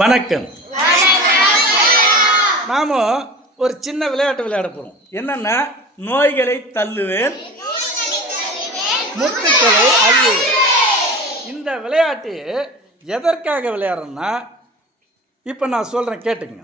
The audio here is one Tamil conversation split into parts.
வணக்கம். நாம ஒரு சின்ன விளையாட்டு விளையாட போறோம். என்னன்னா, நோய்களை தள்ளுவேன், முத்துக்களை அள்ளுவேன். இந்த விளையாட்டு எதற்காக விளையாடுறோம்னா, இப்போ நான் சொல்றேன் கேட்டுங்க.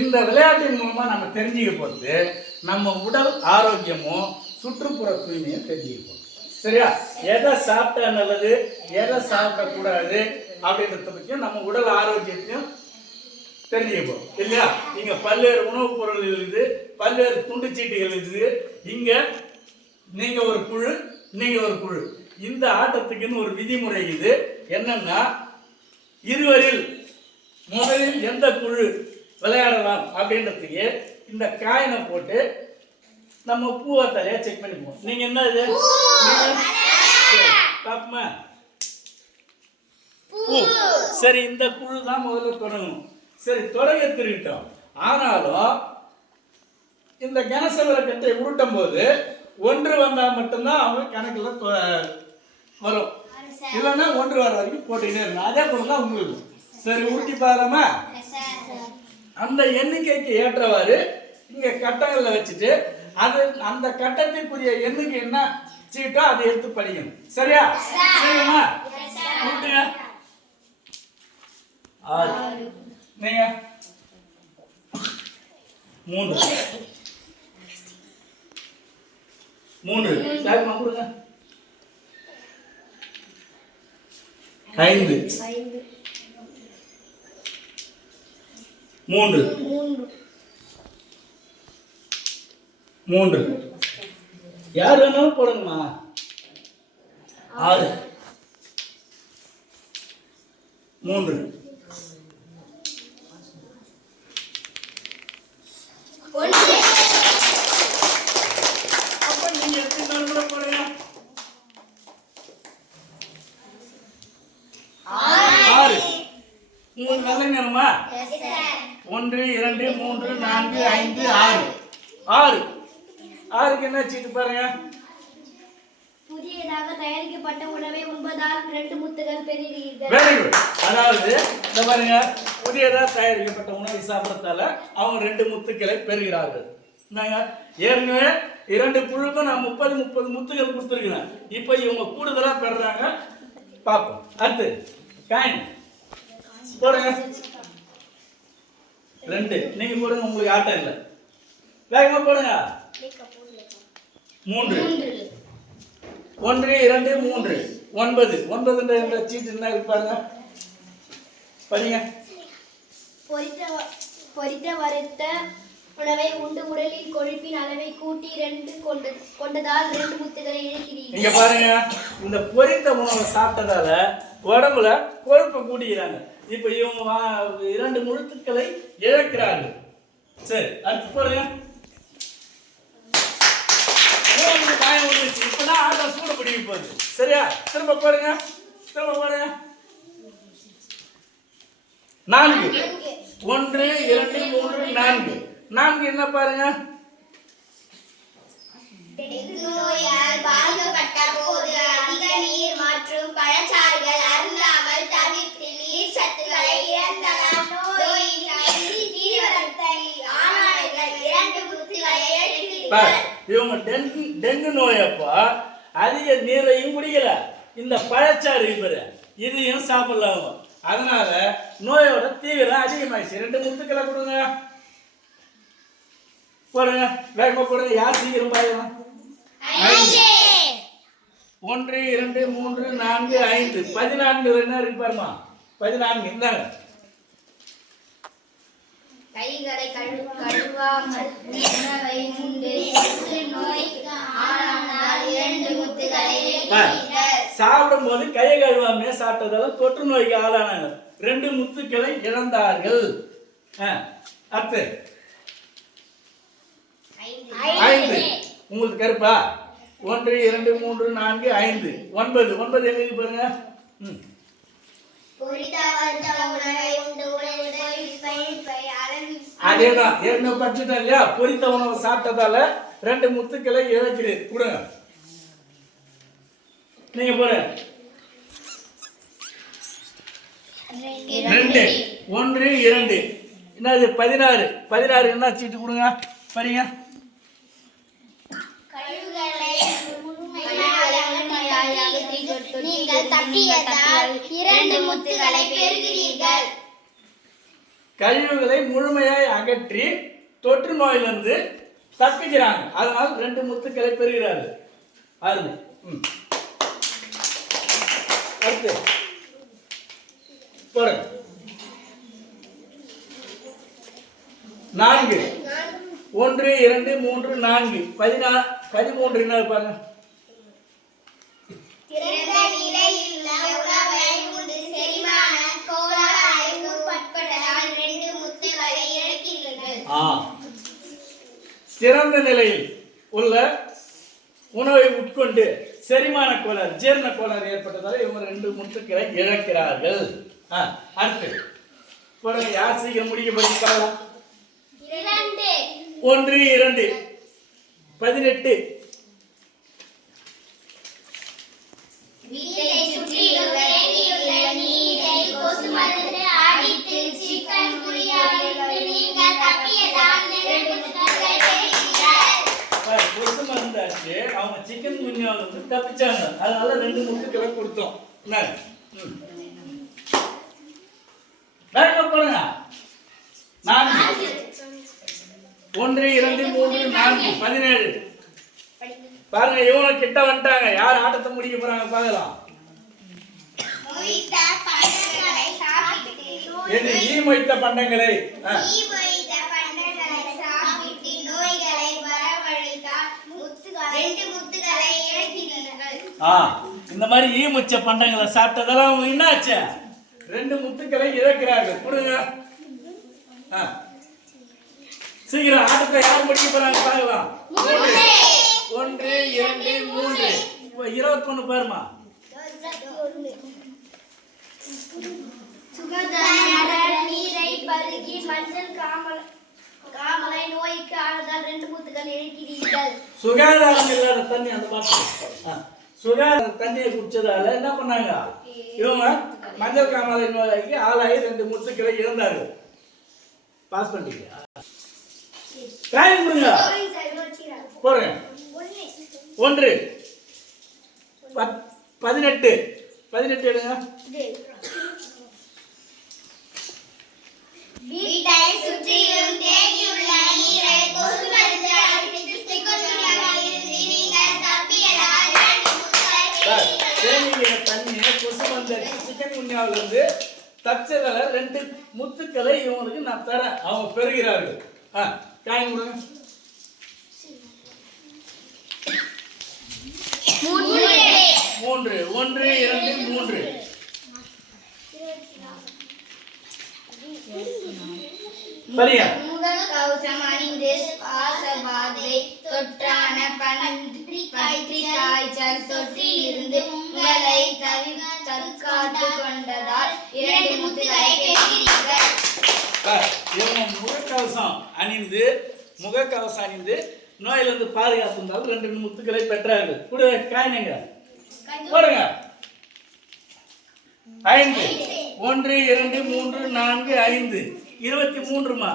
இந்த விளையாட்டின் மூலமா நம்ம தெரிஞ்சுக்க போகிறது நம்ம உடல் ஆரோக்கியமும் சுற்றுப்புற தூய்மையும் தெரிஞ்சுக்க போகிறோம். சரியா? எதை சாப்பிட்டா நல்லது, எதை சாப்பிடக்கூடாது அப்படின்றத பற்றியும் நம்ம உடல் ஆரோக்கியத்தையும் தெரிஞ்சுக்க போகிறோம். இல்லையா? இங்கே பல்வேறு உணவுப் பொருள்கள் இருக்குது, பல்வேறு துண்டுச்சீட்டுகள் இருக்குது. இங்கே நீங்கள் ஒரு குழு, நீங்கள் ஒரு குழு. இந்த ஆட்டத்துக்குன்னு ஒரு விதிமுறை இது. என்னன்னா, இருவரில் முதலில் எந்த குழு விளையாடலாம் அப்படின்றதுக்கு இந்த காயினை போட்டு நம்ம பூவை தலையா செக் பண்ணிப்போம். நீங்க என்ன இது பாப்பமா? பூ. சரி, இந்த குழு தான் முதல்ல தொடங்கணும். சரி, தொடங்க திருட்டோம். ஆனாலும் இந்த கனசவர கட்டை உருட்டும் போது ஒன்று வந்தா மட்டும்தான் அவங்க கணக்குல வரும். இல்லைன்னா ஒன்று வர வரைக்கும் போட்டுக்கிட்டே இருக்கும். அதே போல தான் உங்களுக்கு. சரி, உருட்டி பாருமா? அந்த எண்ணிக்கைக்கு ஏற்றவாறு இங்க கட்டங்களில் வச்சுட்டு அது அந்த கட்டத்திற்குரிய எண்ணுக்கு என்ன சீட்டோ அதை எடுத்து படிக்கணும். சரியா? சரிமா? உருட்டுங்க. 6. நீங்க 3. 3 யாருமா கொடுங்க. 5. 3. 3 யார் வேணாலும் போடுங்கம்மா. 6. 3. அப்ப நீங்க எத்தனை கூட போடுங்க. 6. உங்களுக்கு நல்ல நேரமா? 1 2 3 4 5 6. 6க்கு என்ன சீட்டு பாருங்க. புதியதாக தயாரிக்கப்பட்ட உணவை உண்பதால் 2 முத்துகள் பெறுகிறீர்கள். Very good. அதாவது இந்த பாருங்க, புதியதாக தயாரிக்கப்பட்ட உணவை சாப்பிடறதால அவங்க 2 முத்துக்களை பெறுகிறார்கள். நாங்க ஏற்கனவே 2 குழுக்கும் நான் 30 முத்துகள் கொடுத்துருக்கிறேன். இப்போ இவங்க கூடுதலா பெறுறாங்க. பார்ப்போம். அடுத்து காயின் போடுங்க. 2 நீங்க போடுங்க, உங்களுக்கு ஆட்டம் இல்லை. வேகமா போடுங்க. 3. 1 2 3 9. 9 சீட்டு என்ன இருக்கு பாருங்க. படிங்க. பொரித்த வறுத்த உணவை உண்டு உடலில் கொழுப்பின் அளவை கூட்டி 2 கொண்டதால் 2 முத்துகளை இழக்கிறீர்கள். இங்க பாருங்க, இந்த பொரித்த உணவை சாப்பிட்டதால உடம்புல கொழுப்பை கூட்டிக்கிறாங்க. இப்ப இவங்க 2 முழுத்துக்களை இழக்கிறார்கள். சரி, அடுத்து போடுங்க. இப்பதான் ஆட்டம் சூடு பிடிக்க போகுது. சரியா? திரும்ப போடுங்க. 4. 1 2 3 4. 4 என்ன பாருங்க. நோயால் பாதிக்கப்பட்ட போது அதிக நீர் மற்றும் பழச்சாறுகள் அருந்தாமல் தவிர்த்து நீர் சத்துக்களை இழந்ததால் இவங்க டெங்கு நோயப்போ அதிக நீரையும் குடிக்கல, இந்த பழச்சாறு இவரு இதையும் சாப்பிடலாம். அதனால நோயோட தீவிரம் அதிகமாயிடுச்சு. 2 முத்துக்களை கொடுங்க. போடுங்க, வேகமா போடுங்க. யார் சீக்கிரம் பாயலாம்? 1 2 3 4 5 14 என்ன இருக்கு பாருமா. 14 இருந்தாங்க. கைகளை கழுவாமல் உணவை உண்டு நோய்க்கு ஆளானால் 2 முத்துகளை இழக்கிறீர்கள். சாப்பிடும் போது கையை கழுவாமே சாப்பிட்டதால தொற்று நோய்க்கு ஆளானாங்க. 2 முத்துக்களை இழந்தார்கள். அடுத்து 5. உங்களுக்கு கருப்பா? 1 2 3 4 5 9. 9 எங்க பாருங்க. அதேதான் ஏற்கனவே படிச்சுட்டோம் இல்லையா? பொரித்த உணவு சாப்பிட்டதால 2 முத்துக்களை இழக்கிறீர்கள். கொடுங்க. நீங்க போற 2 1 2 என்னது 16 16 என்ன சீட்டு கொடுங்க பாருங்க. நீங்கள் தப்பியதால் 2 முத்துகளை பெறுகிறீர்கள். கழிவுகளை முழுமையாய் அகற்றி தொற்று நோயிலிருந்து தப்பிக்கிறாங்க, அதனால 2 முத்துக்களை பெறுகிறார்கள். அருமை. அடுத்து பாருங்க 4 1 2 3 4 13 என்ன பாருங்க. திறந்த நிலையில் உணவை உண்டு செரிமான கோளாறுக்கு உட்பட்டதால் 2 முத்துகளை இழக்கிறீர்கள். திறந்த நிலையில் உள்ள உணவை உட்கொண்டு செரிமான கோளாறு ஜீரண கோளாறு ஏற்பட்டதால் இவங்க 2 முத்துக்களை இழக்கிறார்கள். அடுத்து பாருங்க, யார் சீக்கிரம் முடிக்க படிக்கலாம். 1 2 18 வீட்டை சுற்றியுள்ள தேங்கியுள்ள நீரை கொசு மருந்து அடித்து சிக்கன் குனியாவிலிருந்து நீங்கள் தப்பியதால் 2 முத்துகளை பெறுகிறீர்கள். கொசு மருந்தாச்சு, அவங்க சிக்கன் குனியாவில் வந்து தப்பிச்சாங்க, அதனால 2 முத்துக்களை கொடுத்தோம். என்ன பாருங்க 4 1 2 3 4 17 பாருங்க, இவங்க கிட்ட வந்துட்டாங்க. யார் ஆட்டத்தை முடிக்க போறாங்க பார்க்கலாம். மொய்த்த பண்டங்களை சாப்பிட்டு எது ஈ மொய்த்த பண்டங்களை மொய்த்த பண்டங்களை சாப்பிட்டு நோய்களை வரவழைத்தால் 2 முத்துகளை இழக்கிறீர்கள். இந்த மாதிரி ஈ முச்ச பண்டங்களை சாப்பிட்டதெல்லாம் அவங்க என்னாச்சு, 2 முத்துக்களை இழக்கிறார்கள். கொடுங்க. சீக்கிரம் ஆட்டத்தை யார் முடிக்க போறாங்க பார்க்கலாம். 1 2 3 21 பாருமா. சுகாதார நீரை பருகி மஞ்சள் காமலை நோய்க்கு ஆனதால் 2 முத்துகள் இழக்கிறீர்கள். சுகாதாரம் இல்லாத தண்ணி அந்த பாட்டு சுகாதார தண்ணியை குடிச்சதால என்ன பண்ணாங்க, இவங்க மஞ்சள் காமாலை நோய்க்கு ஆளாகி 2 முத்துக்களை இழந்தார்கள். பாஸ் பண்ணிட்டீங்க. டைம் கொடுங்க. போறேன். 1 18 எடுங்க. வீட்டை சுற்றியும் தேங்கியுள்ள நீரை கொசு மருந்து அடித்து சிக்கன் குனியாவிலிருந்து நீங்கள் தப்பியதால் 2 முத்துகளை பெறுகிறீர்கள். தேங்கிய தண்ணியை கொசு மருந்து சிக்கன் குனியாவில இருந்து தச்சதால 2 முத்துக்களை இவங்களுக்கு நான் தரேன், அவங்க பெறுகிறார்கள். காயின் கொடுங்க. 3 1 2 3 சரியா. முகக்கவசம் அணிந்து சுவாசபாதை தொற்றான பன்றி காய்ச்சல் தொற்றிலிருந்து உங்களை தற்காத்து கொண்டதால் 2 முத்துகளை பெறுகிறீர்கள். இவங்க முகக்கவசம் அணிந்து நோயிலிருந்து பாதுகாத்திருந்தாலும் 2 முத்துக்களை பெற்றார்கள். கூட காயினுங்க போடுங்க. 5 1 2 3 4 5 23மா.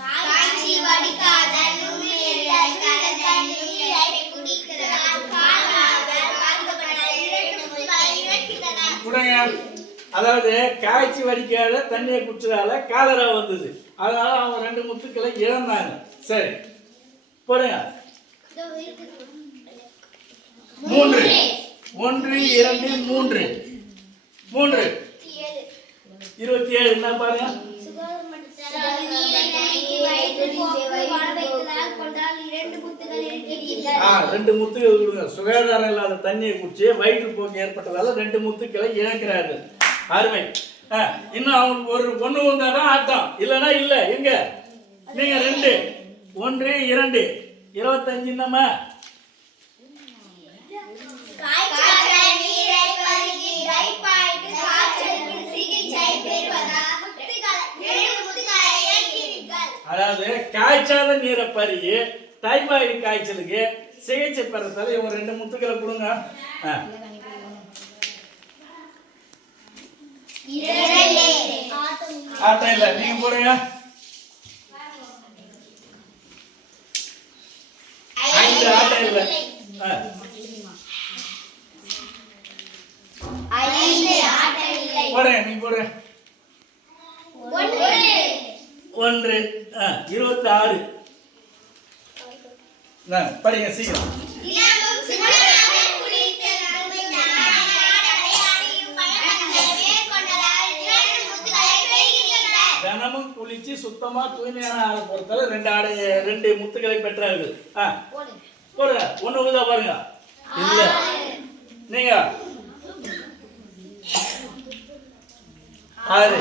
காய்ச்சி வடிக்காத நுண்ணுயிர்கள் கலந்த நீரை குடிக்கிறதால் காலாக பாதிக்கப்பட்ட 2 முத்துகளை இழக்கின்றனர். கூடங்க, அதாவது காய்ச்சி வடிக்காத தண்ணியை குடிச்சதால காலரா வந்தது, அதனால அவங்க 2 முத்துக்களை இழந்தாங்க. சரி போடுங்க. 3 1 2 3 27 என்ன பாருங்க. நீரை நனைத்து வயிற்று போக்கு வாழ வைத்ததால் கொண்டால் 2 முத்துகள் இழக்கிறீர்கள். 2 முத்துக்கள் கொடுங்க. சுகாதாரம் இல்லாத தண்ணியை குடிச்சு வயிற்று போக்கு ஏற்பட்டதால 2 முத்துக்களை இழக்கிறார்கள். அருமை. இன்னும் அவங்க ஒரு ஒண்ணு வந்தாதான் ஆட்டம், இல்லைன்னா இல்ல. எங்க நீங்க 2 1 2 25 என்னமா. அதாவது காய்ச்சாத நீரை பருகி டைபாய்டு காய்ச்சலுக்கு சிகிச்சை பெறத்தால இவங்க 2 முத்துக்களை கொடுங்க. ஆட்டம் இல்ல, நீங்க போடுங்க. 5 ஆட்டம் இல்ல. போடுங்க, நீங்க போடுங்க. 1 26. படிங்க சீக்கிரம். தினமும் குளிச்சு சுத்தமா தூய்மையான ஆளை பொறுத்தவரை 2 முத்துக்களை பெற்றார்கள். போடுங்க. 1 உழுதா பாருங்க. இல்ல நீங்க 6.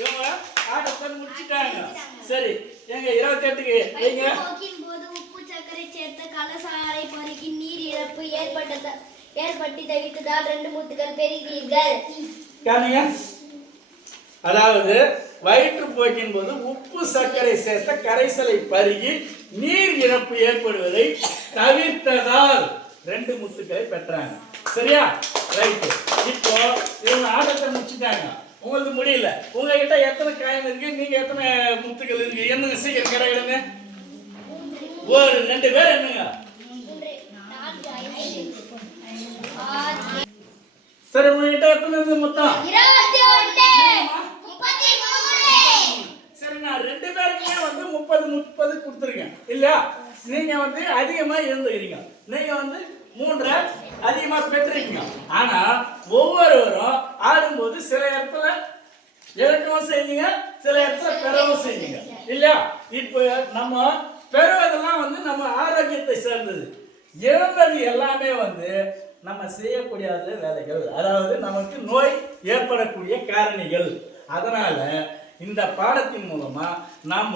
இவங்க ஆட்டத்தை முடிச்சிட்டாங்க. சரி, எங்க 28க்கு வைங்க. உப்பு சர்க்கரை சேர்த்த கலசாரை பருகி நீர் இழப்பு ஏற்பட்டு தவிர்த்ததால் 2 முத்துக்கள் பெறுகிறீர்கள். காணுங்க. அதாவது வயிற்றுப்போக்கின் போது உப்பு சர்க்கரை சேர்த்த கரைசலை பருகி நீர் இழப்பு ஏற்படுவதை தவிர்த்ததால் 2 முத்துக்களை பெற்றாங்க. சரியா? ரைட்டு. இப்போ இவங்க ஆட்டத்தை முடிச்சுட்டாங்க. உங்களுக்கு முடியல. உங்ககிட்ட எத்தனை காயின் இருக்கு, நீங்க எத்தனை முத்துக்கள் இருக்கு? என்னங்க சீக்கிரம் கிடையாதுங்க. 1 2 பேர் என்னங்க? சரி, உங்ககிட்ட எத்தனை இருக்கு மொத்தம்? 21 சரி, நான் 2 பேருக்குமே வந்து 30 கொடுத்துருக்கேன் இல்லையா? நீங்க வந்து அதிகமா இருந்துக்கிறீங்க. நீங்க வந்து 3 அதிகமா பெற்றிருக்கீங்க. ஆனா ஒவ்வொருவரும் ஆடும்போது சில இடத்துல இழக்கவும் செய்யுங்க, சில இடத்துல பெறவும் செய்யுங்க இல்லையா? இப்போ நம்ம பெறுவதெல்லாம் வந்து நம்ம ஆரோக்கியத்தை சேர்ந்தது. இழந்தது எல்லாமே வந்து நம்ம செய்யக்கூடிய வேலைகள், அதாவது நமக்கு நோய் ஏற்படக்கூடிய காரணிகள். அதனால இந்த பாடத்தின் மூலமா நம்ம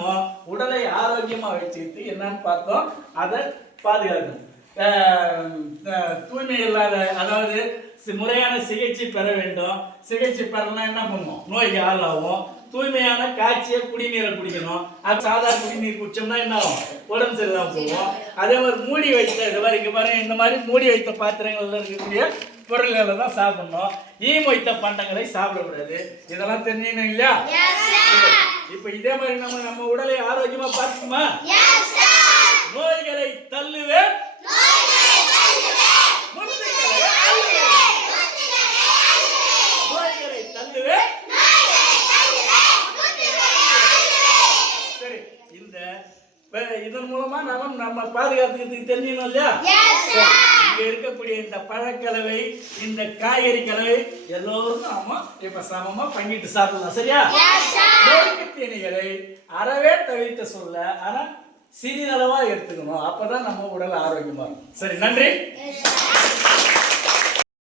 உடலை ஆரோக்கியமா வச்சுக்கிட்டு என்னன்னு பார்த்தோம், அதை பாதுகாக்கணும். தூய்மை இல்லாத, அதாவது முறையான சிகிச்சை பெற வேண்டும். சிகிச்சை பெறலாம் என்ன பண்ணுவோம், நோய்க்கு ஆளாகும். தூய்மையான காய்ச்சிய குடிநீரை குடிக்கணும். அது சாதாரண குடிநீர் குடிச்சோம்னா என்ன ஆகும், உடம்பு சரியில்லாம போவோம். அதே மாதிரி மூடி வைத்த, இது மாதிரி இங்கே பாருங்க, இந்த மாதிரி மூடி வைத்த பாத்திரங்கள்ல இருக்கக்கூடிய பொருள்களை தான் சாப்பிடணும். வைத்த பண்டங்களை சாப்பிடக்கூடாது. இதெல்லாம் தெரிஞ்சுக்கணும் இல்லையா? இப்ப இதே மாதிரி நம்ம உடலை ஆரோக்கியமா பார்த்துக்குமா? நோய்களை தள்ளுவேன், நோய்களை தள்ளுவேன். சரி, இதன் மூலமா நம்ம பாதுகாத்துக்கிறதுக்கு தெரிஞ்சுக்கணும் இல்லையா? இங்க இருக்கக்கூடிய இந்த பழக்கலவை, இந்த காய்கறி கலவை எல்லோரும் நாம இப்ப சமமா பங்கிட்டு சாப்பிடலாம். சரியா? நோய்க்கு தீனிகளை அறவே தவிர்க்க சொல்ல, ஆனா சிறிதளவா எடுத்துக்கணும். அப்பதான் நம்ம உடல் ஆரோக்கியமா இருக்கும். சரி, நன்றி.